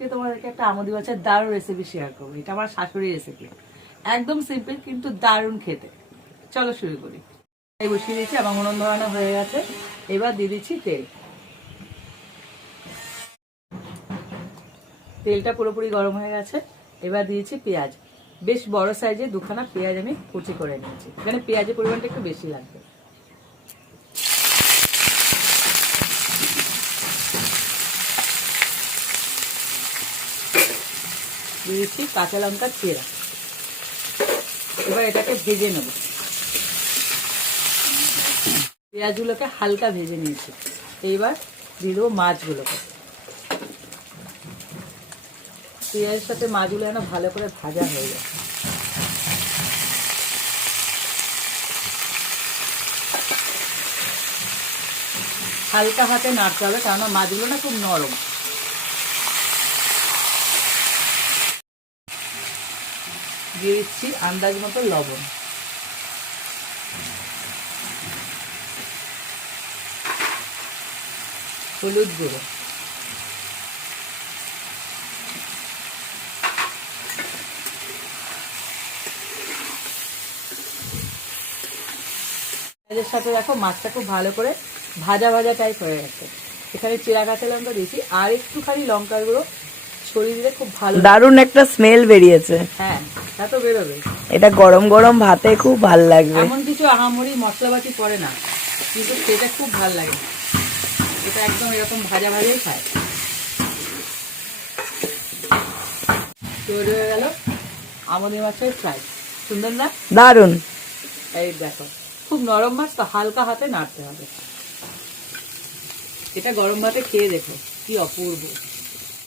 আজকে তোমাদেরকে একটা আমুদি মাছের দারুণ রেসিপি শেয়ার করবো। এটা আমার শাশুড়ির রেসিপি, একদম সিম্পল কিন্তু দারুণ খেতে। চলো শুরু করি। এই বসিয়ে দিচ্ছি, আমার উনুন ধরানো হয়ে গেছে। এবার দিয়ে দিচ্ছি তেল। তেলটা পুরোপুরি গরম হয়ে গেছে। এবার দিয়েছি পেঁয়াজ। বেশ বড় সাইজের দুখানা পেঁয়াজ আমি কুচি করে নিয়েছি। এখানে পেঁয়াজের পরিমাণটা একটু বেশি লাগবে। দিয়েছি কাঁচা লঙ্কা চেরা। এবার এটাকে ভেজে নেব। পেঁয়াজগুলোকে হালকা ভেজে নিয়েছি। এইবার দিয়ে দেবো মাছগুলোকে। পেঁয়াজের সাথে মাছগুলো যেন ভালো করে ভাজা হয়ে যায়। হালকা হাতে নাড়তে হবে, কারণ মাছগুলো না খুব নরম। দিয়ে দিচ্ছি আন্দাজ মতো লবণ। হলুদ গুঁড়ো। এর সাথে দেখো মাছটা খুব ভালো করে ভাজা ভাজা টাইপ হয়ে গেছে। এখানে চিরা কাঁচা লঙ্কা দিয়েছি, আর একটুখানি লঙ্কার গুঁড়ো ছড়িয়ে দিলে খুব ভালো। দারুণ একটা স্মেল বেরিয়েছে। হ্যাঁ, তা তো বেরোবে। এটা গরম গরম ভাতে খুব ভাল লাগবে। এমন কিছু আহামরি মশলাপাতি পড়ে না, কিন্তু সেটা খুব ভালো লাগে। এটা একদম এরকম ভাজা ভাজাই খায়। তৈরি হয়ে গেল আমুদি মাছের ফ্রাই। সুন্দর না? দারুণ। এই দেখো, খুব নরম মাছ তো, হালকা হাতে নাড়তে হবে। এটা গরম ভাতে খেয়ে দেখো, কি অপূর্ব।